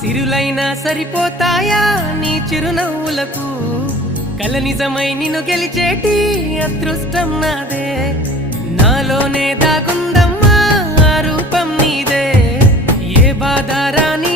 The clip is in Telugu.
సిరులైనా సరిపోతాయా నీ చిరునవ్వులకు కల నిజమై నిన్ను గెలిచేటి అదృష్టం నాదే నాలోనే దాగుందమ్మా ఆ రూపం నీదే ఏ బాధ రాని